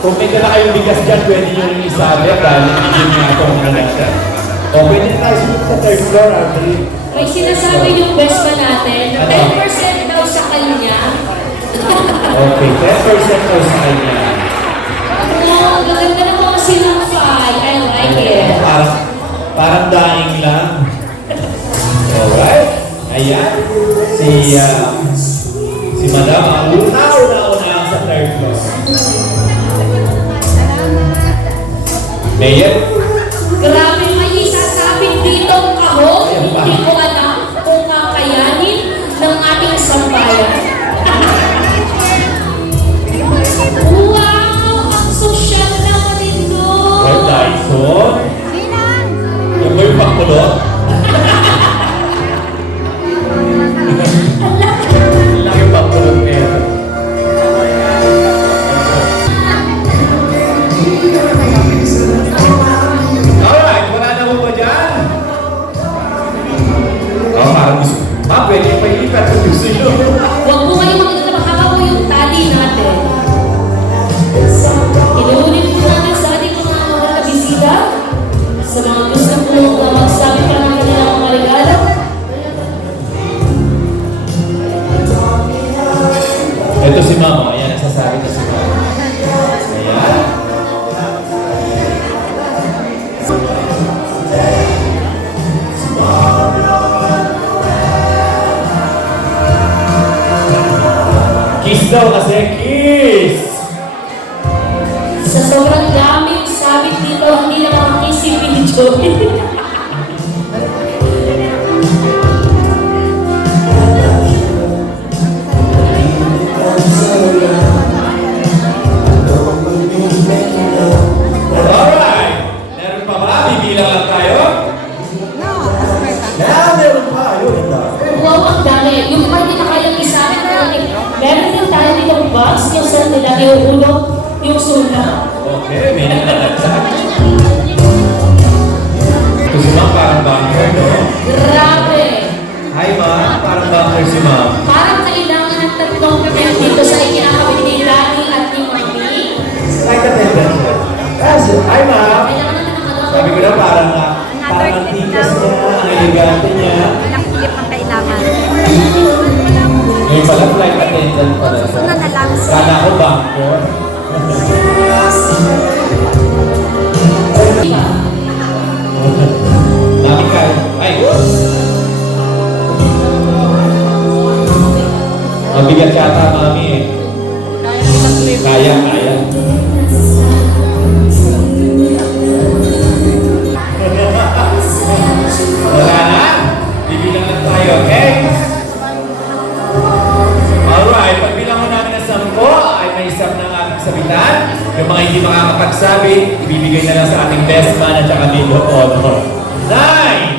Kung may dala kayong bigas dyan, pwede nyo rin isabi dahil hindi nga itong natin. O, pwede na tayo sumunod sa third floor, Audrey. May sinasabi yung best man natin na Ano? 10% daw sa kanya. Okay, 10% daw sa kanya. Oo, ang gaganda ng mga sinupay. I like it. Parang, parang daing lang. Alright. Ayan. Si, ah, si Madam, ang una-una-una sa third floor. Mayor, Grabe, may isasabit dito ang kahon. Hindi ko alam kung kakayanin ng ating sambayan. wow! Ang sosyal naman ito! Or Dyson. Yung ba yung pakulot? Ang laki Oh, parang gusto. Ma, pwede Kiss daw kasi, kiss! Sa sobrang daming sabit dito, hindi na makakisipin Joey. yung ulo, yung suna. Okay, may nagtatagsak. Ito si Ma'am, parang bunker, no? Grabe! Hi, Ma'am. Parang bunker si Ma'am. Parang kailangan ng tatlong pepel dito sa ikinakabit ni Lani at ni Mami. Flight attendant siya. Kasi, hi, Ma'am. Sabi ko na parang na, parang ang tikas niya, ang elegante niya. Ilang clip ang kailangan. Ngayon pala, flight attendant pala siya. Una na lang. Kala ko. Diba? Dami kayo. Ay! Mabigat yata, Mami eh. Kaya, kaya. Yung mga hindi makakapagsabi, ibibigay na lang sa ating best man at saka lead of honor. Nine,